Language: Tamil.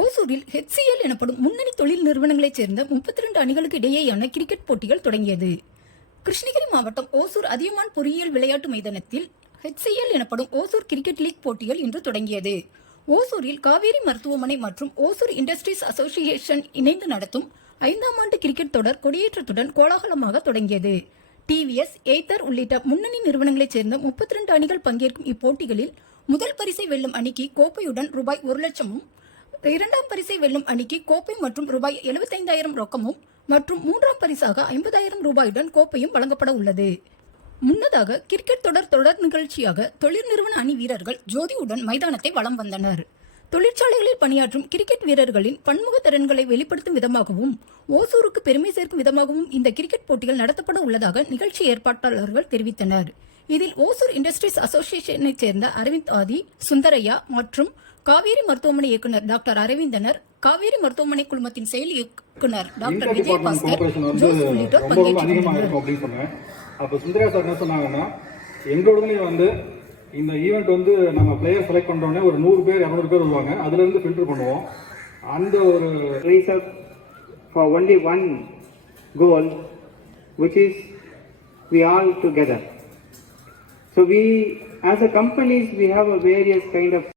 ஓசூரில் ஹெச்சிஎல் எனப்படும் முன்னணி தொழில் நிறுவனங்களைச் சேர்ந்த முப்பத்தி ரெண்டு அணிகளுக்கு இடையேயான கிரிக்கெட் போட்டிகள் தொடங்கியது. கிருஷ்ணகிரி மாவட்டம் ஓசூர் அதியமான் பொறியியல் விளையாட்டு மைதானத்தில் ஹெச்சிஎல் எனப்படும் ஓசூர் கிரிக்கெட் லீக் போட்டிகள் இன்று தொடங்கியது. ஓசூரில் காவேரி மருத்துவமனை மற்றும் ஓசூர் இண்டஸ்ட்ரீஸ் அசோசியேஷன் இணைந்து நடத்தும் ஐந்தாம் ஆண்டு கிரிக்கெட் தொடர் கொடியேற்றத்துடன் கோலாகலமாக தொடங்கியது. டிவிஎஸ் எய்தர் உள்ளிட்ட முன்னணி நிறுவனங்களைச் சேர்ந்த முப்பத்தி ரெண்டு அணிகள் பங்கேற்கும் இப்போட்டிகளில் முதல் பரிசை வெல்லும் அணிக்கு கோப்பையுடன் ரூபாய் ஒரு லட்சமும் இரண்டாம் பரிசை வெல்லும் அணிக்கு கோப்பை மற்றும் ரூபாய் எழுபத்தைந்தாயிரம் ரொக்கமும் மற்றும் மூன்றாம் பரிசாக ஐம்பதாயிரம் ரூபாயுடன் கோப்பையும் வழங்கப்பட உள்ளது. முன்னதாக கிரிக்கெட் தொடர் தொடர் நிகழ்ச்சியாக தொழில் நிறுவன அணி வீரர்கள் ஜோதியுடன் மைதானத்தை வலம் வந்தனர். தொழிற்சாலைகளில் பணியாற்றும் கிரிக்கெட் வீரர்களின் பன்முக திறன்களை வெளிப்படுத்தும் விதமாகவும் ஓசூருக்கு பெருமை சேர்க்கும் விதமாகவும் இந்த கிரிக்கெட் போட்டிகள் நடத்தப்பட உள்ளதாக நிகழ்ச்சி ஏற்பாட்டாளர்கள் தெரிவித்தனர். இதில் ஓசூர் இண்டஸ்ட்ரீஸ் அசோசியேஷனைச் சேர்ந்த அரவிந்த் ஆதி சுந்தரையா மற்றும் காவேரி மருத்துவமனை இயக்குனர் டாக்டர் அரவிந்தனர் காவேரி மருத்துவமனை குழுமத்தின் செயல் இயக்குனர் டாக்டர் விஜயபாஸ்கர் ஜோஸ் உள்ளிட்டோர் பங்கேற்றிருந்தனர் அப்போ சுந்தரா சார் என்ன சொன்னாங்கன்னா எங்களோடதுலேயே வந்து இந்த ஈவெண்ட் வந்து நம்ம பிளேயர் செலக்ட் பண்ணோடனே ஒரு நூறு பேர் இரநூறு பேர் வருவாங்க. அதுல இருந்து ஃபில்டர் பண்ணுவோம். அந்த ஒரு up for only one goal, which is we all together. So we, as a companies, we have a various kind of